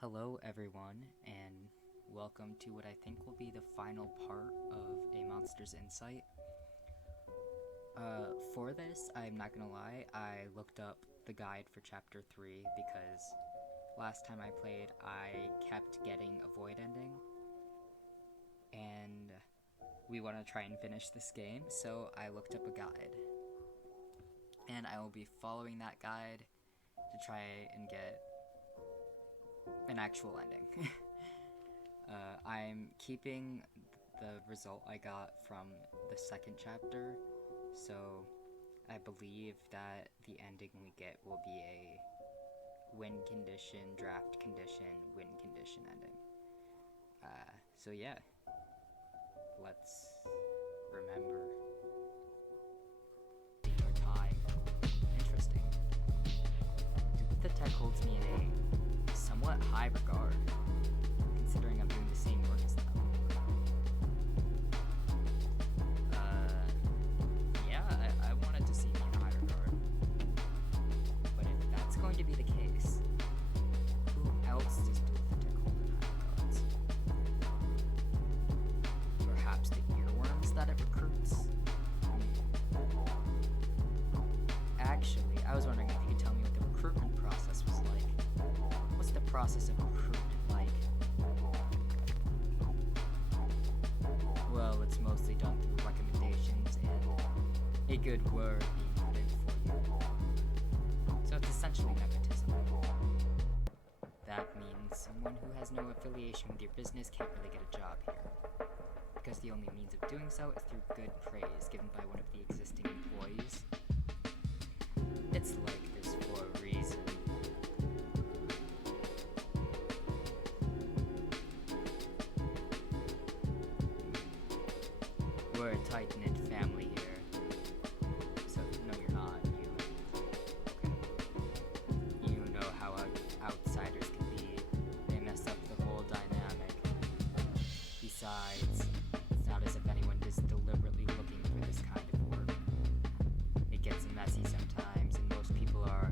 Hello everyone, and welcome to what I think will be the final part of A Monster's Insight. For this, I'm not gonna lie, I looked up the guide for Chapter 3 because last time I played, I kept getting a void ending, and we want to try and finish this game, so I looked up a guide. And I will be following that guide to try and get an actual ending. I'm keeping the result I got from the second chapter, so I believe that the ending we get will be a win condition, draft condition, win condition ending. So yeah, let's remember your time. Interesting. The tech holds me in a somewhat high regard, considering I'm doing the same work as them. Yeah, I wanted to see me in a high regard. But if that's going to be the case, who else does Tech hold in high regards? Perhaps the earworms that it recruits? Actually, I was wondering if you could tell me what the recruitment process was like. What's the process of recruitment like? Well, it's mostly done through recommendations and a good word being put in for you. So it's essentially nepotism. That means someone who has no affiliation with your business can't really get a job here, because the only means of doing so is through good praise given by one of the existing employees. It's like this for a reason. We're a tight-knit family here. So, no you're not. You know how outsiders can be. They mess up the whole dynamic. Besides, it's not as if anyone is deliberately looking for this kind of work. It gets messy sometimes, and most people are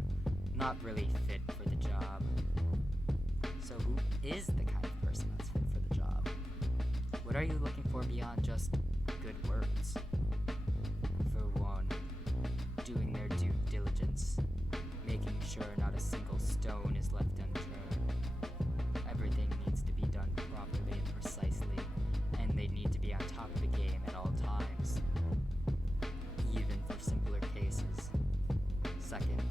not really fit for the job. So who is the kind of person that's fit for the job? What are you looking for beyond just good words? For one, doing their due diligence, making sure not a single stone is left unturned. Everything needs to be done properly and precisely, and they need to be on top of the game at all times, even for simpler cases. Second,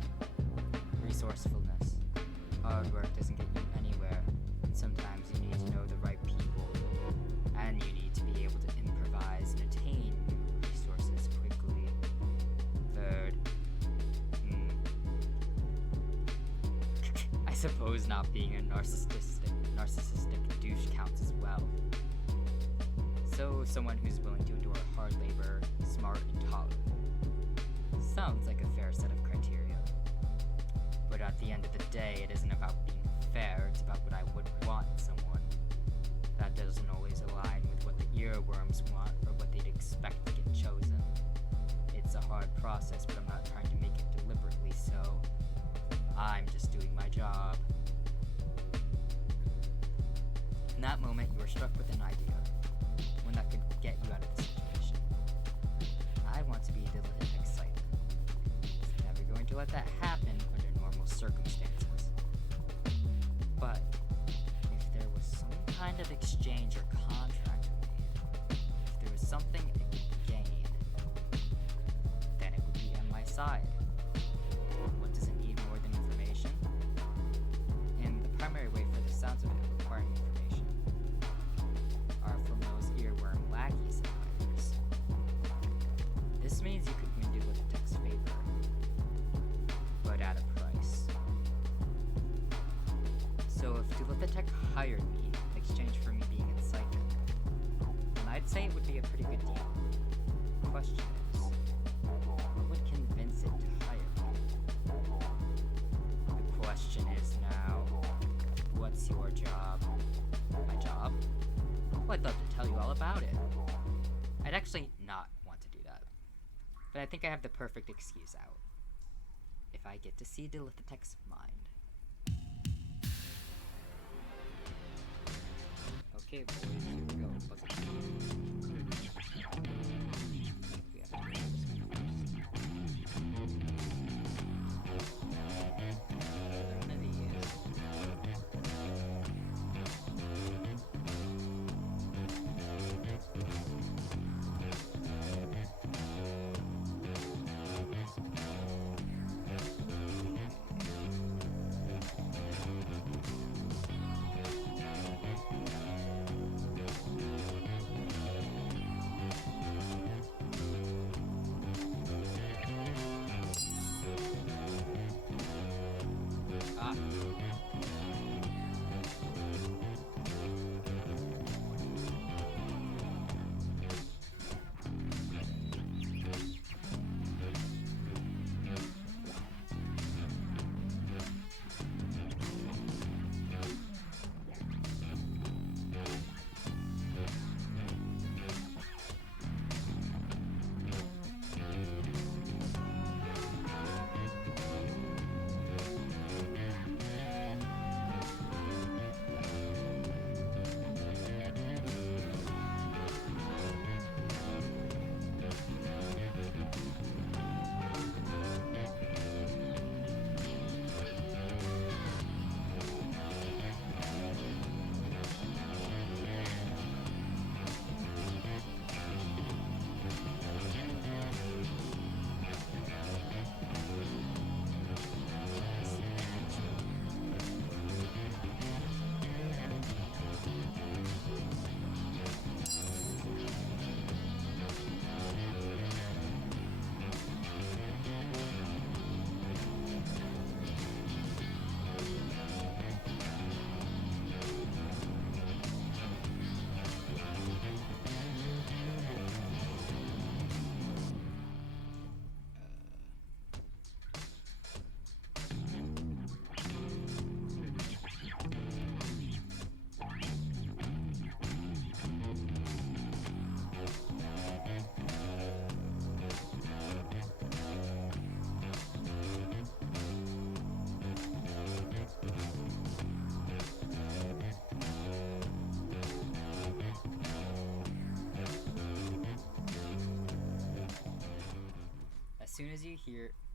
resourcefulness. Hard work doesn't get you anywhere, and sometimes you need to know the right people, and you need to be able to improvise and attain new resources quickly. Third, I suppose not being a narcissistic douche counts as well. So someone who's willing to endure hard labor, smart and tolerant. Sounds like a fair set of criteria. But at the end of the day, it isn't about being fair, it's about what I would want in someone. That doesn't always align with what the earworms want or what they'd expect to get chosen. It's a hard process, but I'm not trying to make it deliberately so. I'm just doing my job. In that moment, you are struck with an idea, one that could get you out of the situation. I want to be excited. I'm never going to let that happen under normal circumstances. But if there was some kind of exchange or contract made, if there was something it could gain, then it would be on my side. What does it need more than information? And the primary way for the sounds of it requiring information are from those earworm lackeys it hires. This means you could win Dualitech's favor, but at a price. So if Dualitech hired me in exchange for me being in Siphon, then I'd say it would be a pretty good deal. The question is, what would convince it to hire me? The question is now, what's your job? My job? Well, I'd love to tell you all about it. I'd actually not want to do that. But I think I have the perfect excuse out. If I get to see Dilithitech's mind. Okay, boys, here we go. Puzzle. We have to do this one first. One of Ah.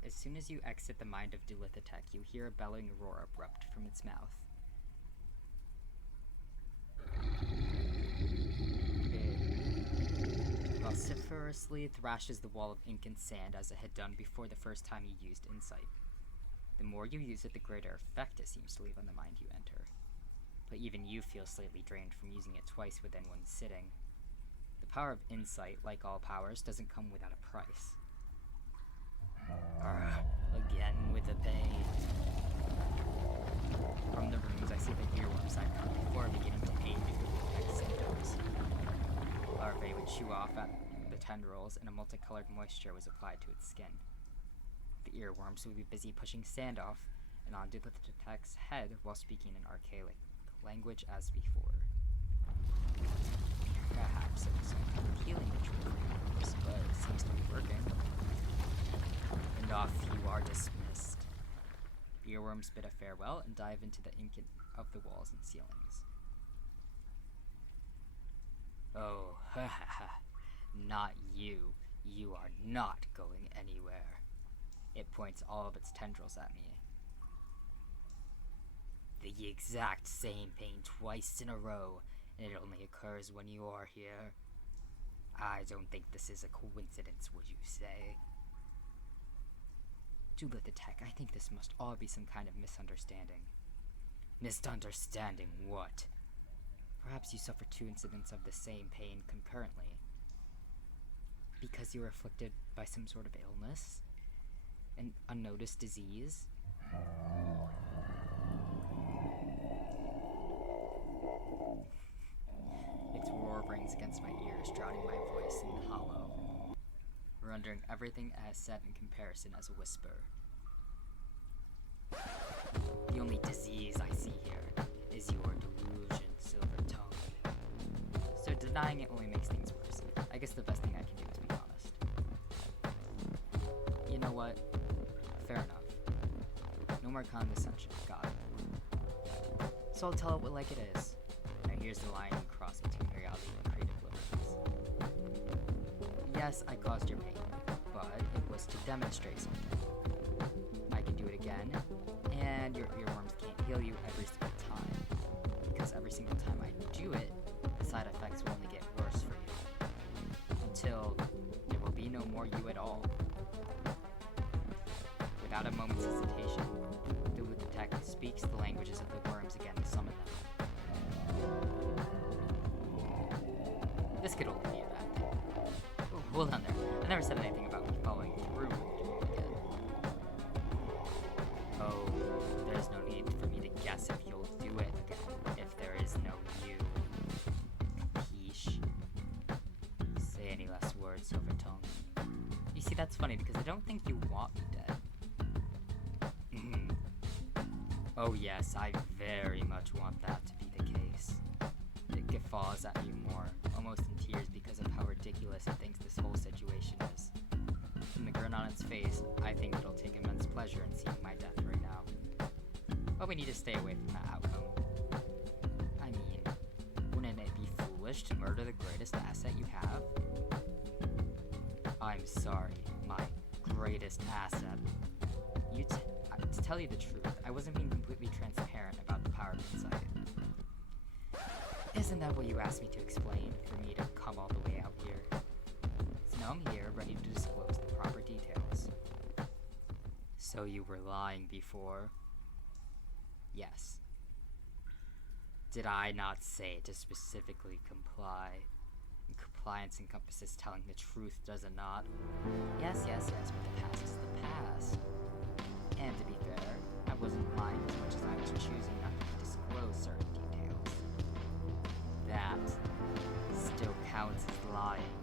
As soon as you exit the mind of Dulithitek, you hear a bellowing roar erupt from its mouth. It vociferously thrashes the wall of ink and sand as it had done before the first time you used insight. The more you use it, the greater effect it seems to leave on the mind you enter. But even you feel slightly drained from using it twice within one sitting. The power of insight, like all powers, doesn't come without a price. Again with the pain. From the rooms, I see the earworms I'd caught before beginning to aim Dulithitek's symptoms. Larvae would chew off at the tendrils, and a multicolored moisture was applied to its skin. The earworms would be busy pushing sand off and on Dulithitek's head while speaking in archaic language as before. Perhaps it was some kind of healing ritual for earworms, but it seems to be working. And off you are dismissed. Earworms bid a farewell and dive into the ink of the walls and ceilings. Oh, ha ha ha. Not you. You are not going anywhere. It points all of its tendrils at me. The exact same pain twice in a row, and it only occurs when you are here. I don't think this is a coincidence, would you say? Dulithitek, I think this must all be some kind of misunderstanding. Misunderstanding what? Perhaps you suffer two incidents of the same pain concurrently. Because you were afflicted by some sort of illness? An unnoticed disease? Its roar rings against my ears, drowning my voice in the hollow, rendering everything it has said in comparison as a whisper. The only disease I see here is your delusion, Silver Tongue. So denying it only makes things worse. I guess the best thing I can do is be honest. You know what? Fair enough. No more condescension, got it. So I'll tell it like it is. Now here's the line you cross Yes, I caused your pain, but it was to demonstrate something. I can do it again, and your earworms can't heal you every single time. Because every single time I do it, the side effects will only get worse for you. Until there will be no more you at all. Without a moment's hesitation, the detective speaks the languages of the worms again to summon them. This could only be a bad thing. Oh, hold on there. I never said anything about me following through with doing it again. Oh, there's no need for me to guess if you'll do it again, if there is no you. Capiche? Say any less words, Silver Tongue. You see, that's funny because I don't think you want me dead. Oh yes, I very much want that to be the case. It guffaws at me more, almost in tears because of how ridiculous it thinks this whole situation is. From the grin on its face, I think it'll take immense pleasure in seeing my death right now. But we need to stay away from that outcome. I mean, wouldn't it be foolish to murder the greatest asset you have? I'm sorry, my greatest asset. To tell you the truth, I wasn't being completely transparent about the power of insight. Isn't that what you asked me to explain, for me to come all the way out here? So now I'm here, ready to disclose the proper details. So you were lying before? Yes. Did I not say to specifically comply? And compliance encompasses telling the truth, does it not? Yes, but the past is the past. And to be fair, I wasn't lying as much as I was choosing not to disclose certain details. That still counts as lying.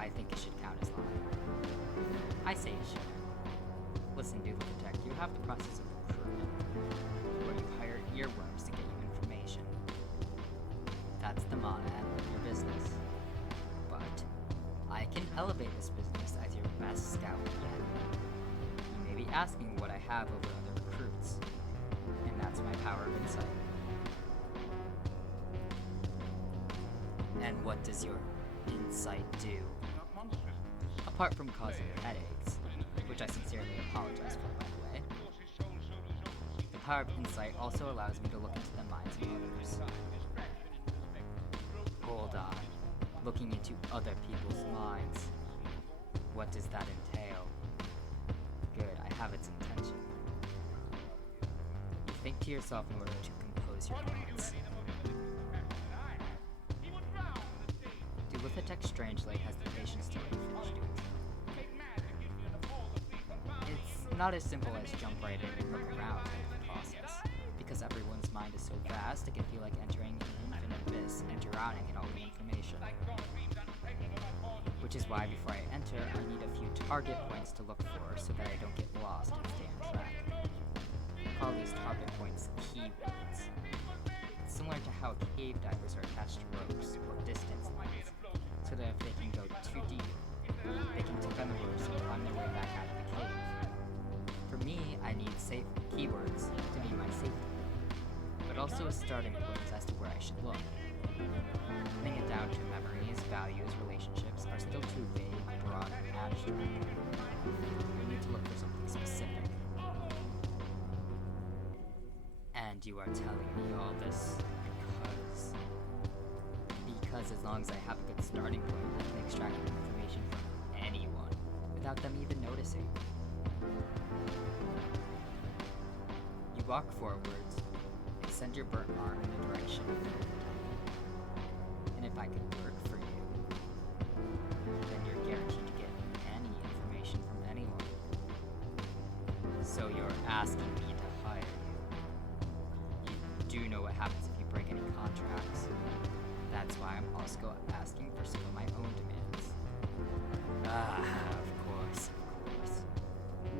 I think it should count as lying. I say it should. Listen, Doodle Detect, you have the process of recruitment, where you hire earworms to get you information. That's the monad of your business. But I can elevate this business as your best scout yet. Be asking what I have over other recruits, and that's my power of insight. And what does your insight do? Apart from causing headaches, which I sincerely apologize for, by the way, the power of insight also allows me to look into the minds of others. Hold on. Looking into other people's minds. What does that entail? Good, I have its intention. You think to yourself in order to compose your thoughts. Dulithotech strangely has the patience to let you finish doing so. It's not as simple as jump right in and look around type of process, because everyone's mind is so vast it can feel like entering an infinite abyss and drowning in all the information. Which is why before I enter, I need a few target points to look for so that I don't get lost and stay on track. I call these target points keywords. It's similar to how cave divers are attached to ropes or distance lines, so that if they can go too deep, they can tip on the ropes and climb their way back out of the cave. For me, I need safe keywords to be my safety, but also a starting point as to where I should look. Pinning it down to memories, values, relationships are still too vague, broad, and abstract. We need to look for something specific. And you are telling me all this because as long as I have a good starting point, I can extract information from anyone without them even noticing. You walk forwards, extend your burnt arm in the direction of the and if I can work for you, then you're guaranteed to get any information from anyone. So you're asking me to hire you. You do know what happens if you break any contracts. That's why I'm also asking for some of my own demands. Of course.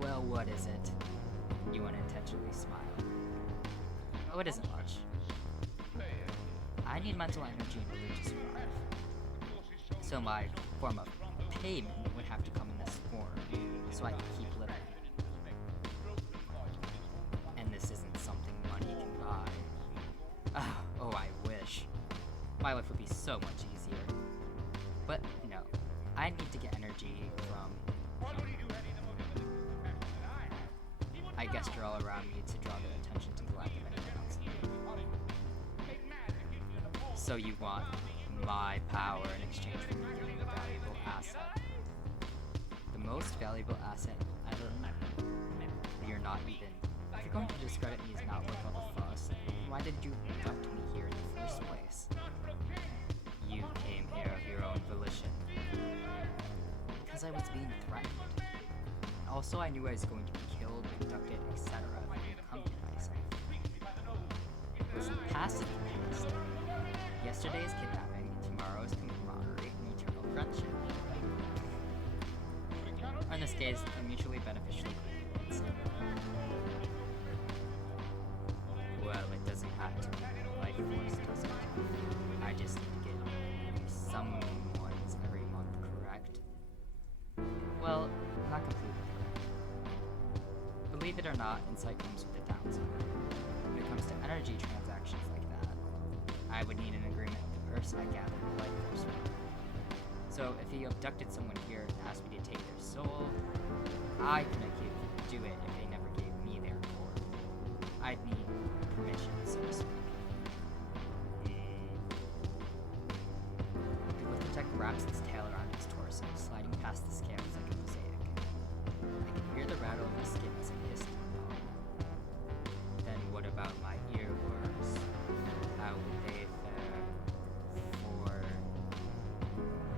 Well, what is it? You unintentionally smile. Oh, it isn't much. I need mental energy in order to survive. So my form of payment would have to come in this form, so I can keep living. And this isn't something money can buy. Oh, I wish. My life would be so much easier. But no, energy from, I gesture all around me to draw their attention to the lack of anything else. So you want my power in exchange for me giving a valuable asset. The most valuable asset ever. You're not even. If you're going to discredit me as not worth all the fuss, why did you abduct me here in the first place? You came here of your own volition. Because I was being threatened. Also, I knew I was going to be killed, abducted, etc. if I didn't come to myself. What's the past is the past. Yesterday's kidnapping, tomorrow's camaraderie, and eternal friendship. Or in this case, a mutually beneficial agreement. Well, it doesn't have to be life force, does it? I just need to get someone's every month, correct? Well, not completely correct. Believe it or not, insight comes with a downside. When it comes to energy transactions like that, I would need an agreement with the person I gathered the life force from. So if he abducted someone here and asked me to take their soul, I couldn't do it if they never gave me their core. I'd need permission, so to speak. The Withertech wraps its tail around its torso, sliding past the scales like a mosaic. I can hear the rattle of the skin as it hissed and moaned. Then what about my earworms? How would they fare? For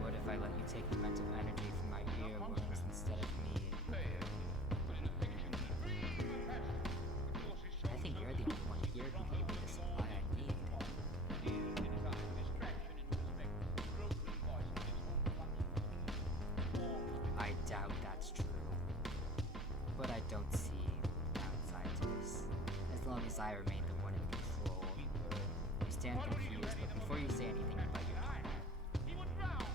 what if I let you take the mental energy from my earworms instead of me? I think you're the only one here who gave me the supply I need. I doubt that's true. But I don't see the downside to this, as long as I remain the one in control. You stand confused, but before you say anything, you bite your tongue.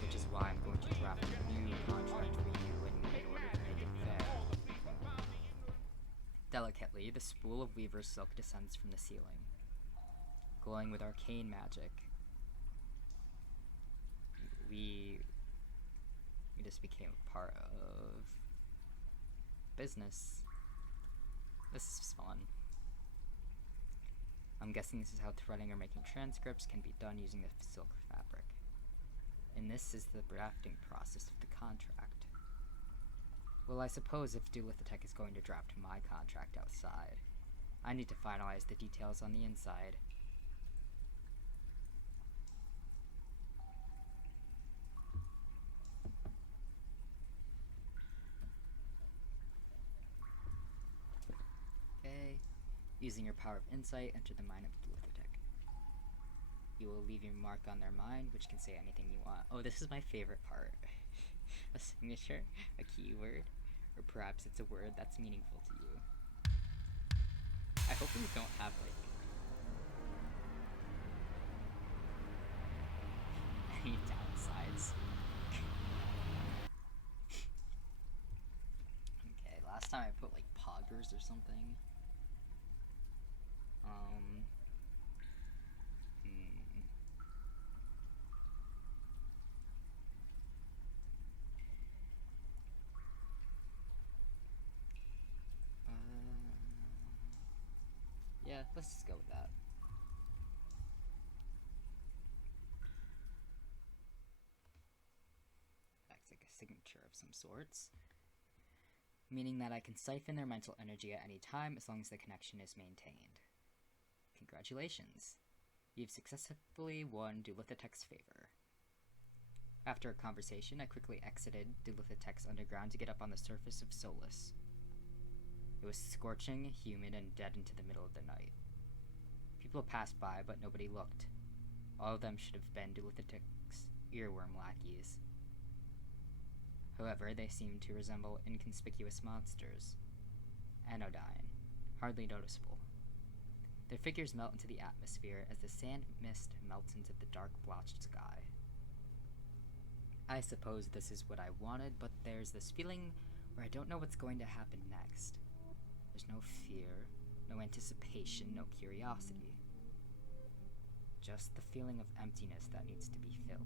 Which is why I'm going to draft a new contract for you and me in order to make it fair. Delicately, the spool of weaver's silk descends from the ceiling, glowing with arcane magic. We just became a part of business. This is fun. I'm guessing this is how threading or making transcripts can be done using the silk fabric. And this is the drafting process of the contract. Well, I suppose if Duelithotech is going to draft my contract outside, I need to finalize the details on the inside. Okay. Using your power of insight, enter the mind of Duelithotech. You will leave your mark on their mind, which can say anything you want. Oh, this is my favorite part. A signature, a keyword, or perhaps it's a word that's meaningful to you. I hope we don't have, like, any downsides. Okay, last time I put, like, poggers or something. Yeah, let's just go with that. That's like a signature of some sorts. Meaning that I can siphon their mental energy at any time as long as the connection is maintained. Congratulations. You've successfully won Duelithotech's favor. After a conversation, I quickly exited Duelithotech's underground to get up on the surface of Solus. It was scorching, humid, and dead into the middle of the night. People passed by, but nobody looked. All of them should have been Duelithotech's earworm lackeys. However, they seemed to resemble inconspicuous monsters. Anodyne, hardly noticeable. Their figures melt into the atmosphere as the sand mist melts into the dark blotched sky. I suppose this is what I wanted, but there's this feeling where I don't know what's going to happen next. There's no fear, no anticipation, no curiosity. Just the feeling of emptiness that needs to be filled.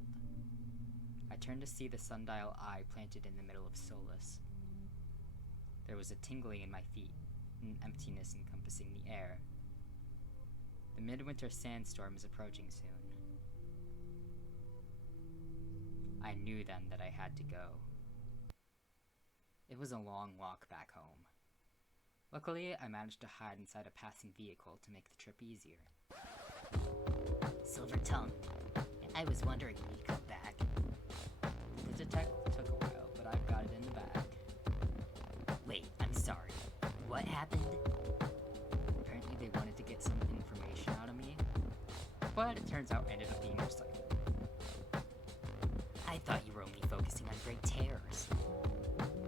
I turned to see the sundial eye planted in the middle of Solus. There was a tingling in my feet, an emptiness encompassing the air. The midwinter sandstorm is approaching soon. I knew then that I had to go. It was a long walk back home. Luckily, I managed to hide inside a passing vehicle to make the trip easier. Silver Tongue, I was wondering when you'd come back. The detective took a while, but I've got it in the bag. Wait, I'm sorry. What happened? Apparently they wanted to get some information out of me, but it turns out I ended up being recycled. I thought you were only focusing on great terrors.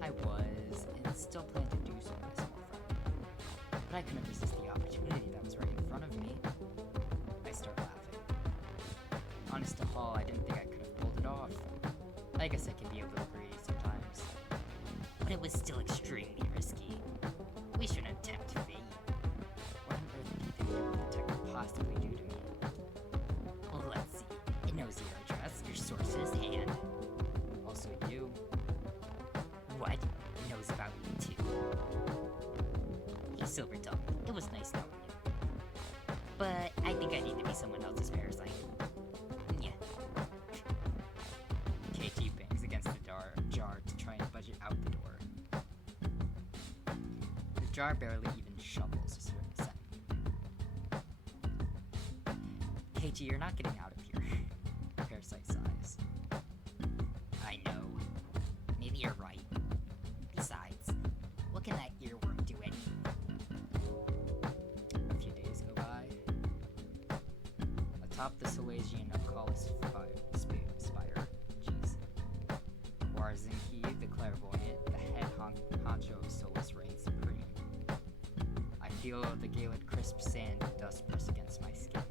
I was, and still plan to do so, my small friend. But I couldn't resist the opportunity that was right in front of me. I start laughing. Honest to Hall, I didn't think I could have pulled it off. I guess I can be a little greedy sometimes. But it was still extremely risky. We shouldn't tempt fate. What on earth do you think the detective could possibly do to me? Well, let's see. It knows your address, your sources, and... Also you. What? It knows about me, too. Hey, Silver Tongue, it was nice knowing you. But I think I need to be someone else's parasite. Yeah. KT bangs against the jar to try and budge it out the door. The jar barely even shovels a certain centimeter. KT, you're not getting out of here. Parasite sighs. I know. Maybe you're right. Besides, what can that earworm do anyway? A few days go by. Atop the Silesian Oculus spire, Warzinki, the clairvoyant, the head honcho of Solus, reigns supreme. I feel the Gaelic crisp sand and dust press against my skin,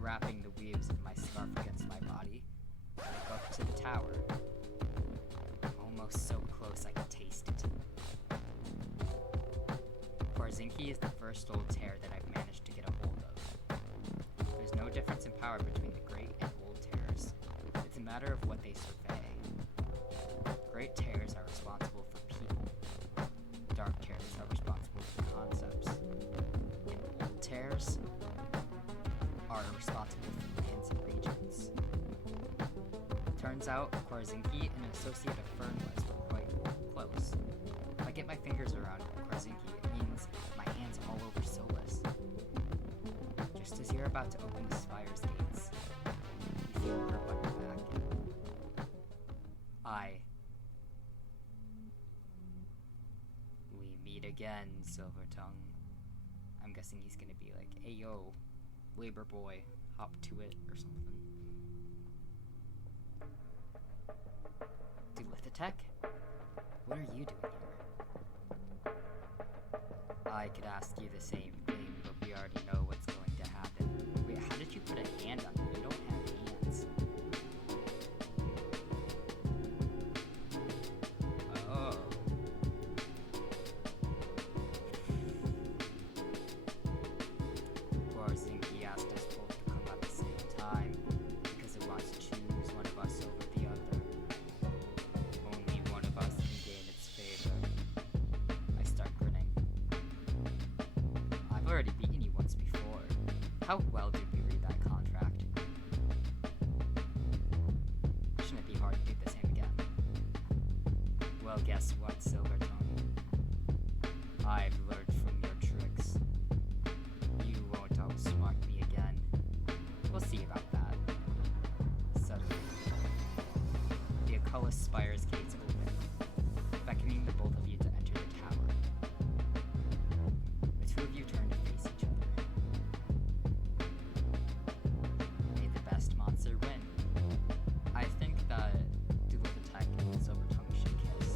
wrapping the weaves of my scarf against my body. I look up to the tower. Almost so close I can taste it. Warzinki is the first old tear that I've managed to get a hold of. There's no difference in power between the great and old tears. It's a matter of what they survey. Great tears are responsible for people. Dark tears are responsible for concepts. And old tears are responsible for lands and regions. Turns out, Korzinki and an associate of Fernwes were quite close. If I get my fingers around Korzinki, it means my hand's all over Solus. Just as you're about to open the spire's gates, you feel a grip on your back. We meet again, Silvertongue. I'm guessing he's gonna be like, hey yo, labor boy, hop to it, or something. Dilithotech? What are you doing here? I could ask you the same thing, but we already know what's going to happen. Wait, how did you put a hand on me? You don't have hands. Oh. Warzinki asked us both to come at the same time because it wants to choose one of us over the other. Only one of us can gain its favor. I start grinning. I've already beaten you once before. How well did we read that contract? Shouldn't it be hard to do the same again? Well, guess what, Silvertongue? I've learned from your tricks. You won't outsmart me again. We'll see about that. Suddenly, the Oculus Spire's gates open, beckoning the both of you to enter the tower. The two of you turn to face each other. May the best monster win. I think that Dilithotech and Silvertongue should kiss.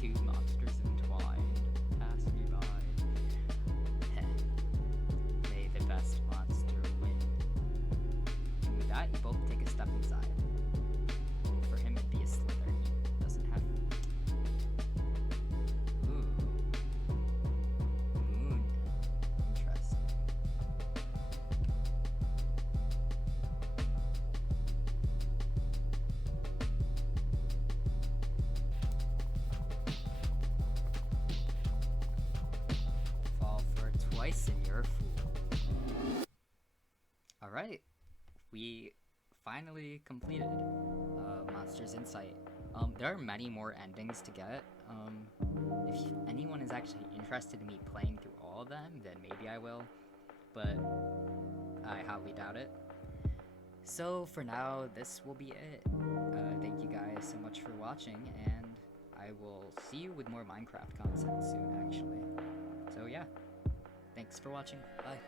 Two monsters entwined, pass me by. May the best monster win. And with that, you both take a step inside. For him, it'd be a slither. He doesn't have. Ooh. Moon. Interesting. twice and you're a fool. Alright, we finally completed Monsters Insight. There are many more endings to get. If anyone is actually interested in me playing through all of them, then maybe I will, but I highly doubt it. So for now, this will be it. Thank you guys so much for watching, and I will see you with more Minecraft content soon, actually. So yeah, thanks for watching. Bye.